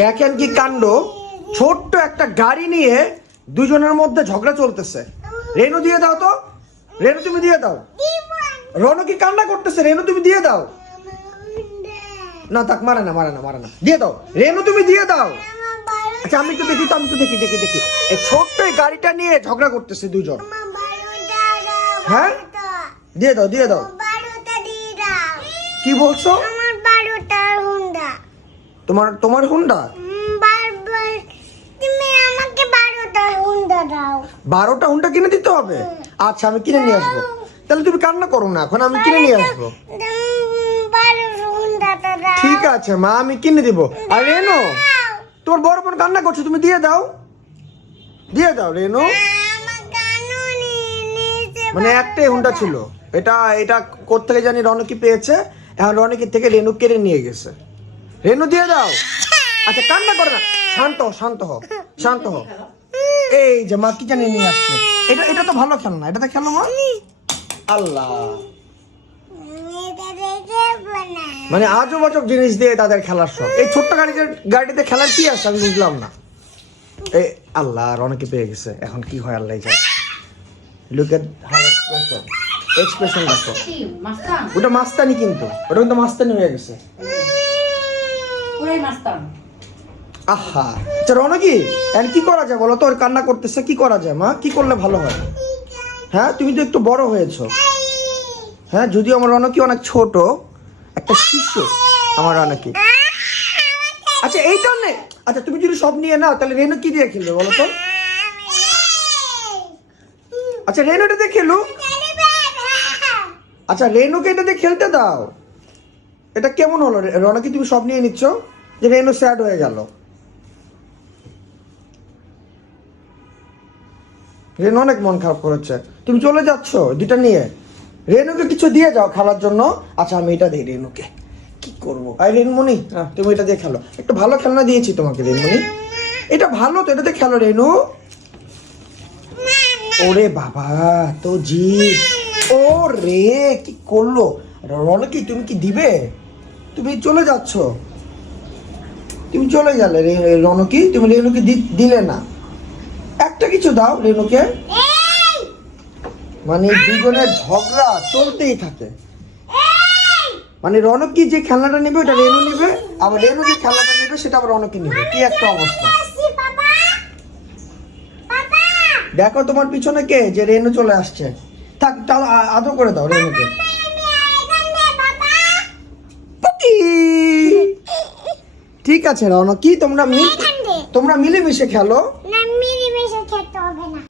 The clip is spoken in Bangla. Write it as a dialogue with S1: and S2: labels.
S1: দেখেন কি কাণ্ড? ছোট্ট একটা গাড়ি নিয়ে দুজনের মধ্যে ঝগড়া চলতেছে। রেনু দিয়ে দাও তো। রেনু তুমি দিয়ে দাও। রনু কি কান্না করতেছে? রেনু তুমি দিয়ে দাও। না তাক মারে না মারে না মারে না। দিয়ে দাও। রেনু তুমি দিয়ে দাও। আচ্ছা আমি তো দেখি তো আমি তো দেখি দেখি দেখি। এই ছোট্ট এই গাড়িটা নিয়ে ঝগড়া করতেছে দুজন। হ্যাঁ? দিয়ে দাও দিয়ে দাও। কি বলছো? তোমার তোমার হুন্ডা? বারোটা হুন্ডা কিনে দিতে হবে? আচ্ছা আমি কিনে নিয়ে আসব। তাহলে তুমি কান্না করো না এখন আমি কিনে নিয়ে আসব। ঠিক আছে মা আমি কিনে দিব। আর রেনু তোমার বড় বোন কান্না করছ তুমি দিয়ে দাও। দিয়ে দাও রেনু। মানে একটাই হুন্ডা ছিল। এটা এটা কোত্থেকে জানি রনকি পেয়েছে। এখন রনকি থেকে রেনু কেড়ে নিয়ে গেছে। রেনু দিয়ে দাও। আচ্ছা কান্না করো না। শান্ত হও শান্ত হও শান্ত হও। এই যে মা কি জানি নিয়ে আসছে। এটা এটা তো ভালো খেলনা এটাতে খেলো মা। আল্লাহ।
S2: এটা
S1: মানে আজব আজব জিনিস দিয়ে তাদের খেলার সব এই ছোট্ট গাড়িতে গাড়িতে খেলার কি আছে? আমি বুঝলাম না। এই আল্লাহ আর অনেকে পেয়ে গেছে। এখন কি হয় আল্লাহ জানে। Look at her expression expression দেখো। ওটা মাস্তানি কিন্তু। ওটা কিন্তু মাস্তানি হয়ে গেছে। আহা আচ্ছা রনকি এখন কি করা যায় বলো তো? ওর কান্না করতেছে, কি করা যায়, মা? কি করলে ভালো হয়? হ্যাঁ তুমি তো একটু বড় হয়েছো। হ্যাঁ যদিও আমার রনকি অনেক ছোট, একটা শিশু আমার রনকি আচ্ছা এইটা নে আচ্ছা তুমি যদি সব নিয়ে নাও, তাহলে রেনু কি দিয়ে খেলবে বলো তো? আচ্ছা রেনু এটা দিয়ে খেলুক। আচ্ছা রেনুকে এটা দিয়ে খেলতে দাও। এটা কেমন হলো? রনকি তুমি সব নিয়ে নিচ্ছ? যে রেনু স্যাড হয়ে গেল। রেনু অনেক মন খারাপ করেছে। তুমি চলে যাচ্ছ দুটা নিয়ে। রেনুকে কিছু দিয়ে যাও খেলার জন্য। আচ্ছা আমি এটা দিই রেনুকে। কি করব? আই রেনমণি তুমি এটা দিয়ে খেলো। একটু ভালো খেলনা দিয়েছি তোমাকে রেনমণি। এটা ভালো তো এটাতে খেলো রেনু। ওরে বাবা, তো জি। ও রে, কি করল? রনকি তুমি কি দিবে? তুমি চলে যাচ্ছ। তুমি চলে গেলে রনকি তুমি রেনুকে দিলে না। একটা কিছু দাও রেনুকে মানে দুজনের ঝগড়া চলতেই থাকে। মানে রনকি যে খেলনাটা নেবে ওটা রেনু নেবে আবার রেনু যে খেলনাটা নেবে সেটা আবার রনকি নেবে। কি একটা অবস্থা। দেখো তোমার পিছনে কে যে রেনু চলে আসছে। থাক তাও আ- আদর করে দাও রেনুকে ঠিক আছে রওনা। কি তোমরা মিল তোমরা মিলেমিশে খেলো?
S2: না মিলেমিশে খেতে হবে না।